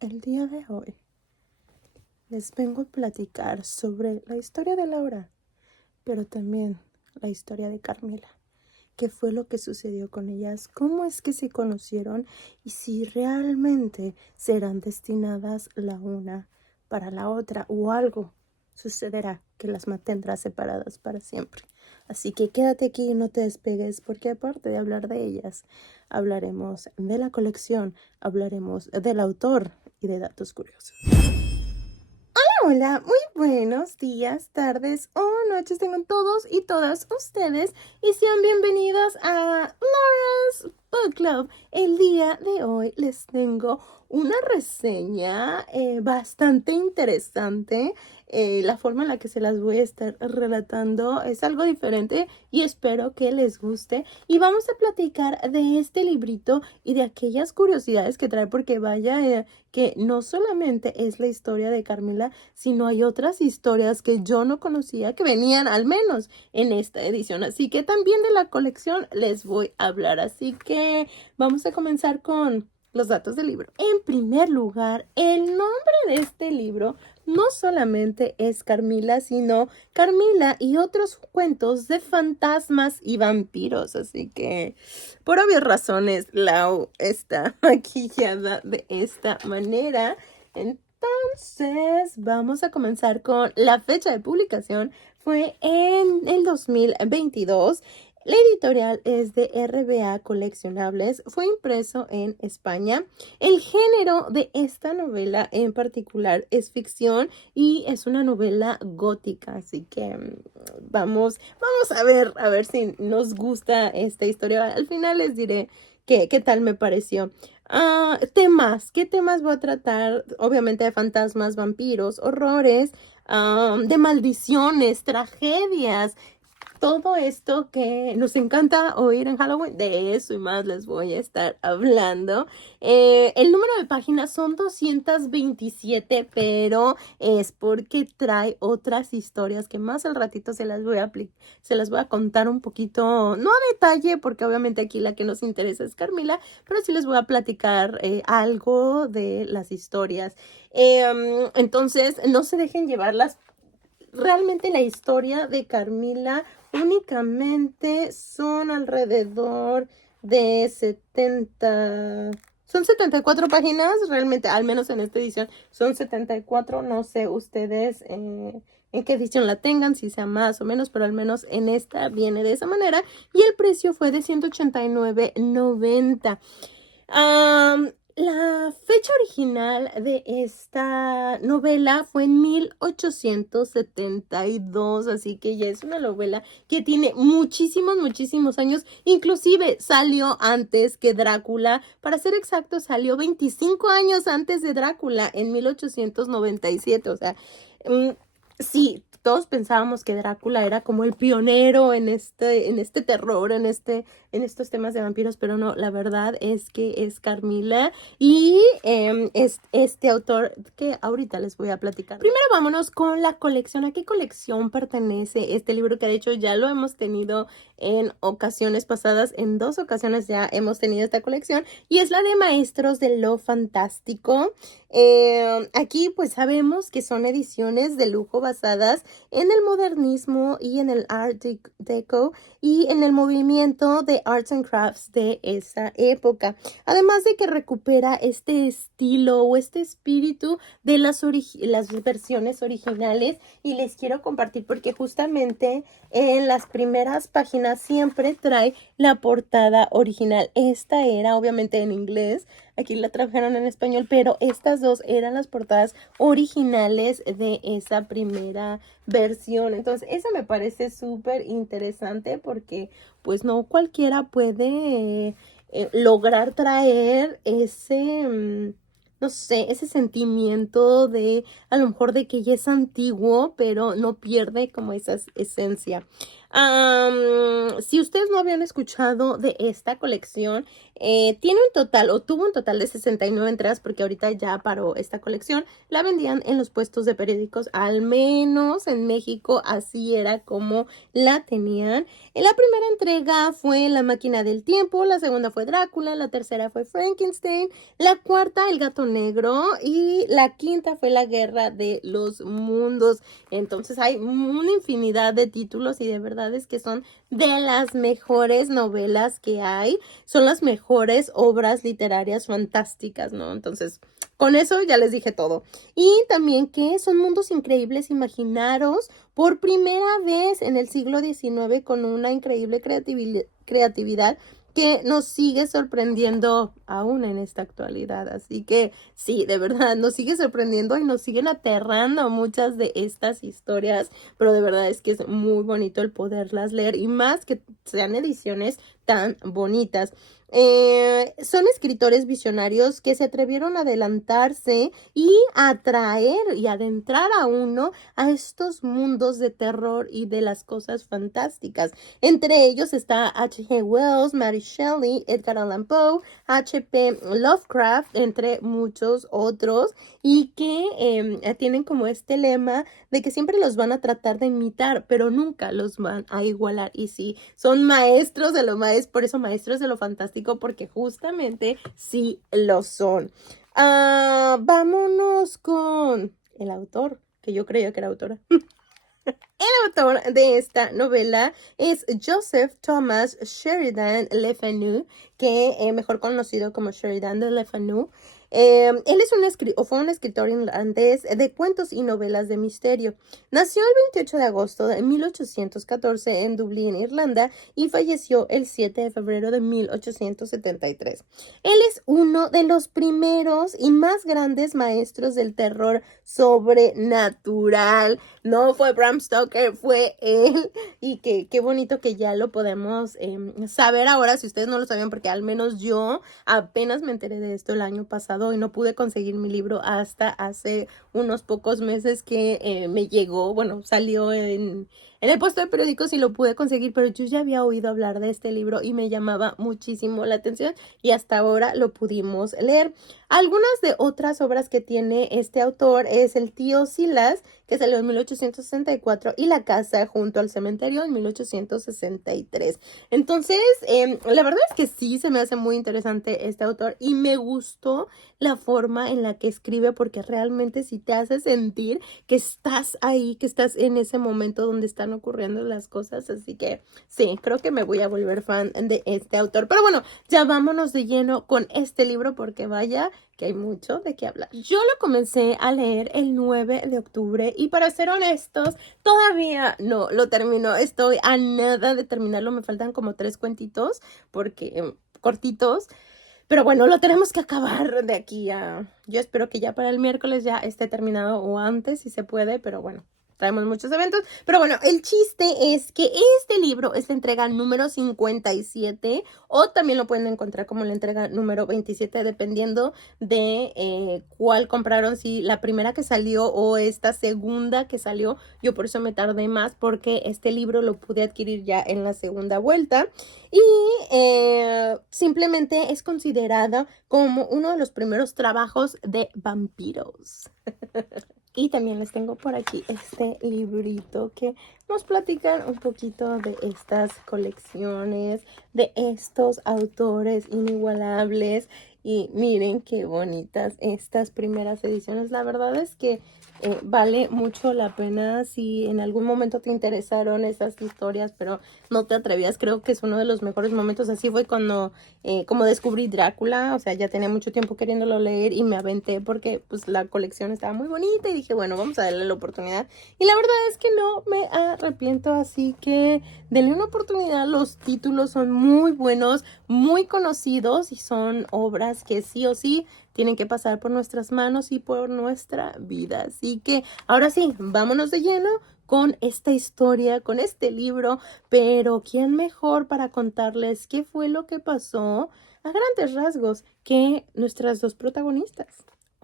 El día de hoy les vengo a platicar sobre la historia de Laura, pero también la historia de Carmila. ¿Qué fue lo que sucedió con ellas? ¿Cómo es que se conocieron? Y si realmente serán destinadas la una para la otra o algo sucederá que las mantendrá separadas para siempre. Así que quédate aquí y no te despegues, porque aparte de hablar de ellas, hablaremos de la colección, hablaremos del autor y de datos curiosos. Hola, muy buenos días, tardes o noches tengan todos y todas ustedes y sean bienvenidos a Laura's Book Club. El día de hoy les tengo una reseña bastante interesante. La forma en la que se las voy a estar relatando es algo diferente y espero que les guste. Y vamos a platicar de este librito y de aquellas curiosidades que trae, porque vaya que no solamente es la historia de Carmila, sino hay otras historias que yo no conocía que venían al menos en esta edición. Así que también de la colección les voy a hablar. Así que vamos a comenzar con los datos del libro. En primer lugar, el nombre de este libro no solamente es Carmila, sino Carmila y otros cuentos de fantasmas y vampiros. Así que, por obvias razones, Lau está maquillada de esta manera. Entonces, vamos a comenzar con la fecha de publicación. Fue en el 2022. La editorial es de RBA Coleccionables. Fue impreso en España. El género de esta novela en particular es ficción y es una novela gótica. Así que vamos a ver si nos gusta esta historia. Al final les diré qué tal me pareció. ¿Qué temas voy a tratar? Obviamente de fantasmas, vampiros, horrores, de maldiciones, tragedias. Todo esto que nos encanta oír en Halloween, de eso y más les voy a estar hablando. El número de páginas son 227, pero es porque trae otras historias que más al ratito se las voy a contar un poquito, no a detalle, porque obviamente aquí la que nos interesa es Carmila, pero sí les voy a platicar algo de las historias. Entonces, no se dejen llevarlas. Realmente la historia de Carmila únicamente son alrededor de 74 páginas, realmente, al menos en esta edición, son 74. No sé ustedes en qué edición la tengan, si sea más o menos, pero al menos en esta viene de esa manera. Y el precio fue de $189.90. La fecha original de esta novela fue en 1872, así que ya es una novela que tiene muchísimos años. Inclusive salió antes que Drácula. Para ser exacto, salió 25 años antes de Drácula, en 1897. O sea, sí, todos pensábamos que Drácula era como el pionero en este terror, en estos temas de vampiros, pero no, la verdad es que es Carmila y es este autor que ahorita les voy a platicar. Primero vámonos con la colección. ¿A qué colección pertenece este libro? Que de hecho ya lo hemos tenido en ocasiones pasadas. En 2 ocasiones ya hemos tenido esta colección y es la de Maestros de lo Fantástico. Aquí pues sabemos que son ediciones de lujo basadas en el modernismo y en el Art Deco y en el movimiento de Arts and Crafts de esa época. Además de que recupera este estilo o este espíritu de las versiones originales, y les quiero compartir porque justamente en las primeras páginas siempre trae la portada original. Esta era obviamente en inglés, aquí la trajeron en español, pero estas dos eran las portadas originales de esa primera versión. Entonces, eso me parece súper interesante porque pues no cualquiera puede lograr traer ese, no sé, ese sentimiento de, a lo mejor de que ya es antiguo, pero no pierde como esa esencia. Si ustedes no habían escuchado de esta colección, tiene un total, o tuvo un total de 69 entregas, porque ahorita ya paró esta colección. La vendían en los puestos de periódicos, al menos en México, así era como la tenían. La primera entrega fue La máquina del tiempo, la segunda fue Drácula, la tercera fue Frankenstein, la cuarta El gato negro y la quinta fue La guerra de los mundos. Entonces hay una infinidad de títulos y de verdad es que son de las mejores novelas que hay, son las mejores obras literarias fantásticas, ¿no? Entonces, con eso ya les dije todo. Y también que son mundos increíbles, imaginaros por primera vez en el siglo XIX con una increíble creatividad que nos sigue sorprendiendo aún en esta actualidad. Así que sí, de verdad, nos sigue sorprendiendo y nos siguen aterrando muchas de estas historias, pero de verdad es que es muy bonito el poderlas leer y más que sean ediciones tan bonitas. Son escritores visionarios que se atrevieron a adelantarse y a atraer y adentrar a uno a estos mundos de terror y de las cosas fantásticas. Entre ellos está H.G. Wells, Mary Shelley, Edgar Allan Poe, H.P. Lovecraft, entre muchos otros, y que tienen como este lema de que siempre los van a tratar de imitar, pero nunca los van a igualar. Y sí, son maestros de lo por eso maestros de lo fantástico, porque justamente sí lo son. Vámonos con el autor, que yo creía que era autora. El autor de esta novela es Joseph Thomas Sheridan Le Fanu, que mejor conocido como Sheridan de Le Fanu. Él es fue un escritor irlandés de cuentos y novelas de misterio. Nació el 28 de agosto de 1814 en Dublín, Irlanda, y falleció el 7 de febrero de 1873. Él es uno de los primeros y más grandes maestros del terror sobrenatural. No fue Bram Stoker, fue él. Y qué bonito que ya lo podemos saber ahora, si ustedes no lo sabían, porque al menos yo apenas me enteré de esto el año pasado y no pude conseguir mi libro hasta hace unos pocos meses que me llegó, bueno, salió en el puesto de periódicos y lo pude conseguir, pero yo ya había oído hablar de este libro y me llamaba muchísimo la atención y hasta ahora lo pudimos leer. Algunas de otras obras que tiene este autor es El tío Silas, que salió en 1864, y La casa junto al cementerio en 1863. Entonces, la verdad es que sí se me hace muy interesante este autor y me gustó la forma en la que escribe, porque realmente sí te hace sentir que estás ahí, que estás en ese momento donde están ocurriendo las cosas. Así que sí, creo que me voy a volver fan de este autor. Pero bueno, ya vámonos de lleno con este libro, porque vaya que hay mucho de qué hablar. Yo lo comencé a leer el 9 de octubre y, para ser honestos, todavía no lo termino. Estoy a nada de terminarlo. Me faltan como 3 cuentitos porque cortitos. Pero bueno, lo tenemos que acabar de aquí a... Yo espero que ya para el miércoles ya esté terminado, o antes si se puede, pero bueno, traemos muchos eventos. Pero bueno, el chiste es que este libro es la entrega número 57, o también lo pueden encontrar como la entrega número 27, dependiendo de cuál compraron, si la primera que salió o esta segunda que salió. Yo por eso me tardé más, porque este libro lo pude adquirir ya en la segunda vuelta. Y simplemente es considerada como uno de los primeros trabajos de vampiros. Y también les tengo por aquí este librito que nos platican un poquito de estas colecciones, de estos autores inigualables. Y miren qué bonitas estas primeras ediciones. La verdad es que vale mucho la pena si en algún momento te interesaron esas historias, pero no te atrevías. Creo que es uno de los mejores momentos. Así fue cuando como descubrí Drácula. O sea, ya tenía mucho tiempo queriéndolo leer y me aventé porque pues la colección estaba muy bonita y dije, bueno, vamos a darle la oportunidad. Y la verdad es que no me arrepiento, así que denle una oportunidad. Los títulos son muy buenos, muy conocidos y son obras que sí o sí tienen que pasar por nuestras manos y por nuestra vida. Así que ahora sí, vámonos de lleno con esta historia, con este libro. Pero ¿quién mejor para contarles qué fue lo que pasó a grandes rasgos que nuestras dos protagonistas?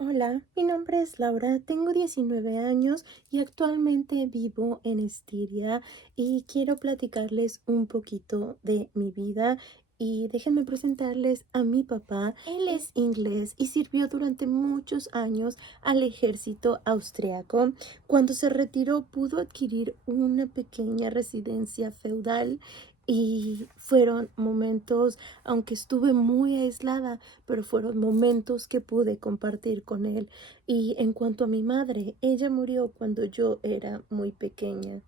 Hola, mi nombre es Laura, tengo 19 años y actualmente vivo en Estiria y quiero platicarles un poquito de mi vida y déjenme presentarles a mi papá. Él es inglés y sirvió durante muchos años al ejército austriaco. Cuando se retiró pudo adquirir una pequeña residencia feudal y fueron momentos, aunque estuve muy aislada, pero fueron momentos que pude compartir con él. Y en cuanto a mi madre, ella murió cuando yo era muy pequeña.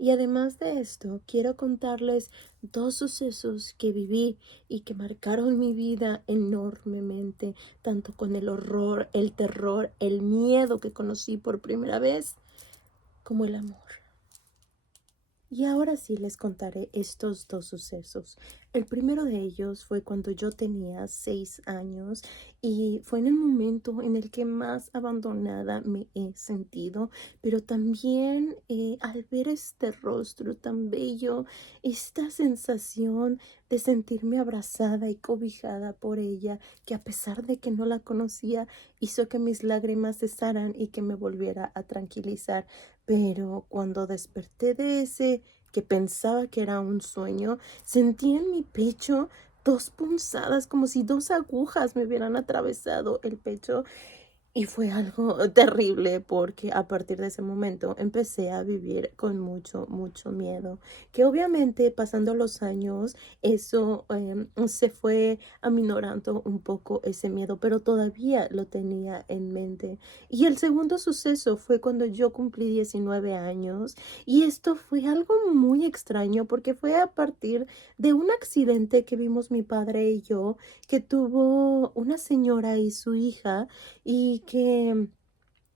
Y además de esto, quiero contarles dos sucesos que viví y que marcaron mi vida enormemente, tanto con el horror, el terror, el miedo que conocí por primera vez, como el amor. Y ahora sí les contaré estos dos sucesos. El primero de ellos fue cuando yo tenía 6 años y fue en el momento en el que más abandonada me he sentido, pero también al ver este rostro tan bello, esta sensación de sentirme abrazada y cobijada por ella, que a pesar de que no la conocía, hizo que mis lágrimas cesaran y que me volviera a tranquilizar. Pero cuando desperté de ese que pensaba que era un sueño, sentí en mi pecho 2 punzadas, como si 2 agujas me hubieran atravesado el pecho. Y fue algo terrible porque a partir de ese momento empecé a vivir con mucho, mucho miedo, que obviamente pasando los años eso se fue aminorando un poco ese miedo, pero todavía lo tenía en mente. Y el segundo suceso fue cuando yo cumplí 19 años y esto fue algo muy extraño porque fue a partir de un accidente que vimos mi padre y yo, que tuvo una señora y su hija y que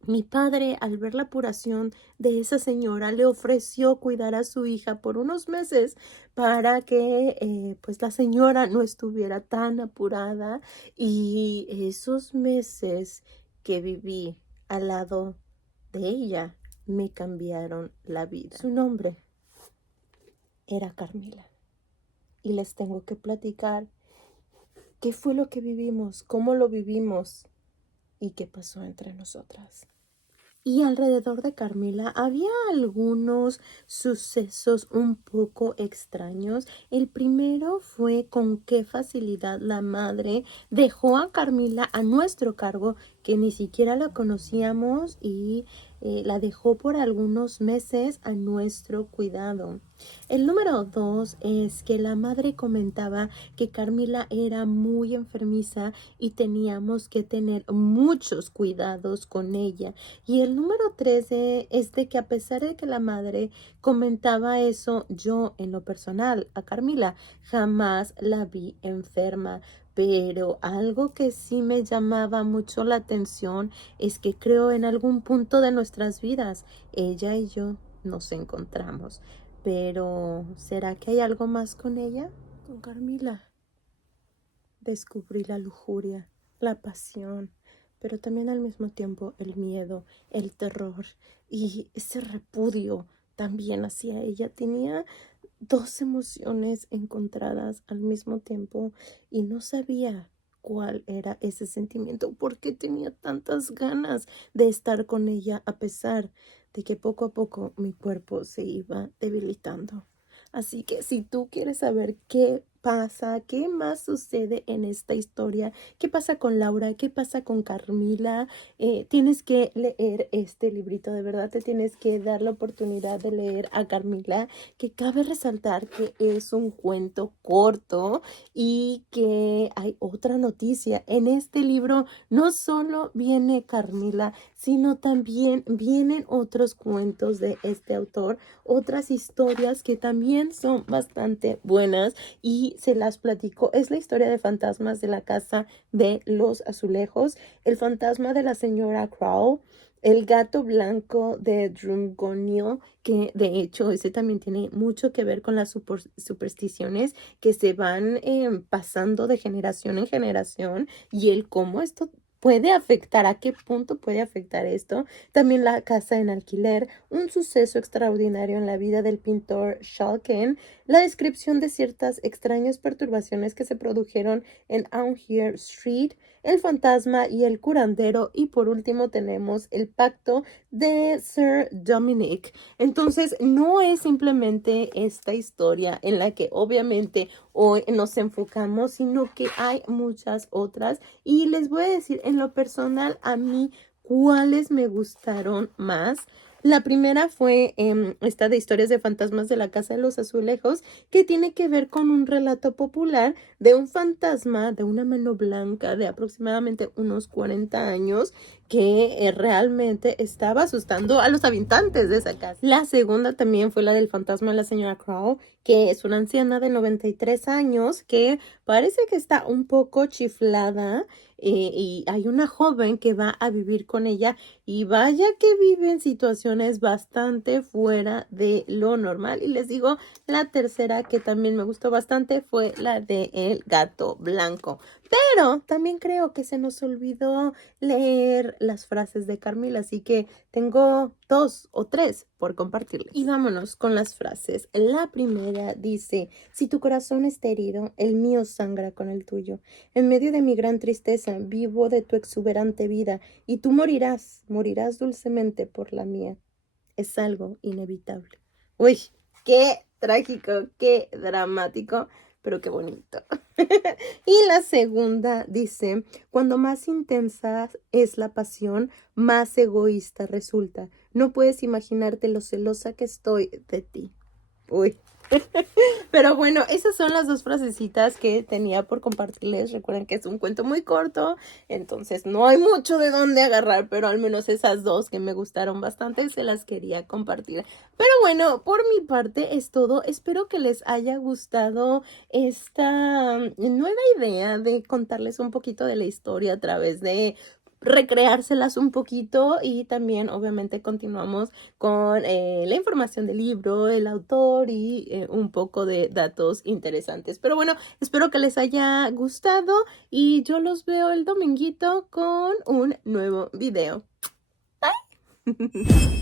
mi padre, al ver la apuración de esa señora, le ofreció cuidar a su hija por unos meses para que pues la señora no estuviera tan apurada, y esos meses que viví al lado de ella me cambiaron la vida. Su nombre era Carmila y les tengo que platicar qué fue lo que vivimos, cómo lo vivimos y qué pasó entre nosotras. Y alrededor de Carmila había algunos sucesos un poco extraños. El primero fue con qué facilidad la madre dejó a Carmila a nuestro cargo, que ni siquiera la conocíamos, y la dejó por algunos meses a nuestro cuidado. El número 2 es que la madre comentaba que Carmila era muy enfermiza y teníamos que tener muchos cuidados con ella. Y el número 3 es de que a pesar de que la madre comentaba eso, yo en lo personal a Carmila jamás la vi enferma. Pero algo que sí me llamaba mucho la atención es que creo en algún punto de nuestras vidas ella y yo nos encontramos. Pero ¿será que hay algo más con ella? Con Carmila descubrí la lujuria, la pasión, pero también al mismo tiempo el miedo, el terror y ese repudio también hacia ella. Tenía 2 emociones encontradas al mismo tiempo y no sabía cuál era ese sentimiento, por qué tenía tantas ganas de estar con ella a pesar de que poco a poco mi cuerpo se iba debilitando. Así que si tú quieres saber qué pasa, qué más sucede en esta historia, qué pasa con Laura, qué pasa con Carmila, tienes que leer este librito. De verdad te tienes que dar la oportunidad de leer a Carmila, que cabe resaltar que es un cuento corto y que hay otra noticia. En este libro no solo viene Carmila, sino también vienen otros cuentos de este autor, otras historias que también son bastante buenas y se las platico. Es la historia de fantasmas de la casa de los azulejos, el fantasma de la señora Crow, el gato blanco de Drumgonio, que de hecho ese también tiene mucho que ver con las supersticiones que se van pasando de generación en generación, y el cómo esto puede afectar, a qué punto puede afectar esto. También la casa en alquiler, un suceso extraordinario en la vida del pintor Schalken, la descripción de ciertas extrañas perturbaciones que se produjeron en Aungier Street, el fantasma y el curandero, y por último tenemos el pacto de Sir Dominic. Entonces, no es simplemente esta historia en la que obviamente hoy nos enfocamos, sino que hay muchas otras. Y les voy a decir, en lo personal, a mí, cuáles me gustaron más. La primera fue esta de historias de fantasmas de la Casa de los Azulejos, que tiene que ver con un relato popular de un fantasma de una mano blanca de aproximadamente unos 40 años que realmente estaba asustando a los habitantes de esa casa. La segunda también fue la del fantasma de la señora Crow, que es una anciana de 93 años que parece que está un poco chiflada. Y hay una joven que va a vivir con ella y vaya que vive en situaciones bastante fuera de lo normal. Y les digo, la tercera que también me gustó bastante fue la de El gato blanco. Pero también creo que se nos olvidó leer las frases de Carmila, así que tengo 2 o 3 por compartirles. Y vámonos con las frases. La primera dice: si tu corazón está herido, el mío sangra con el tuyo. En medio de mi gran tristeza, vivo de tu exuberante vida, y tú morirás, morirás dulcemente por la mía. Es algo inevitable. Uy, qué trágico, qué dramático, pero qué bonito. Y la segunda dice: cuando más intensa es la pasión, más egoísta resulta. No puedes imaginarte lo celosa que estoy de ti. Uy. Pero bueno, esas son las 2 frasecitas que tenía por compartirles. Recuerden que es un cuento muy corto, entonces no hay mucho de dónde agarrar, pero al menos esas 2 que me gustaron bastante se las quería compartir. Pero bueno, por mi parte es todo. Espero que les haya gustado esta nueva idea de contarles un poquito de la historia a través de recreárselas un poquito, y también obviamente continuamos con la información del libro, el autor y un poco de datos interesantes. Pero bueno, espero que les haya gustado y yo los veo el dominguito con un nuevo video. Bye.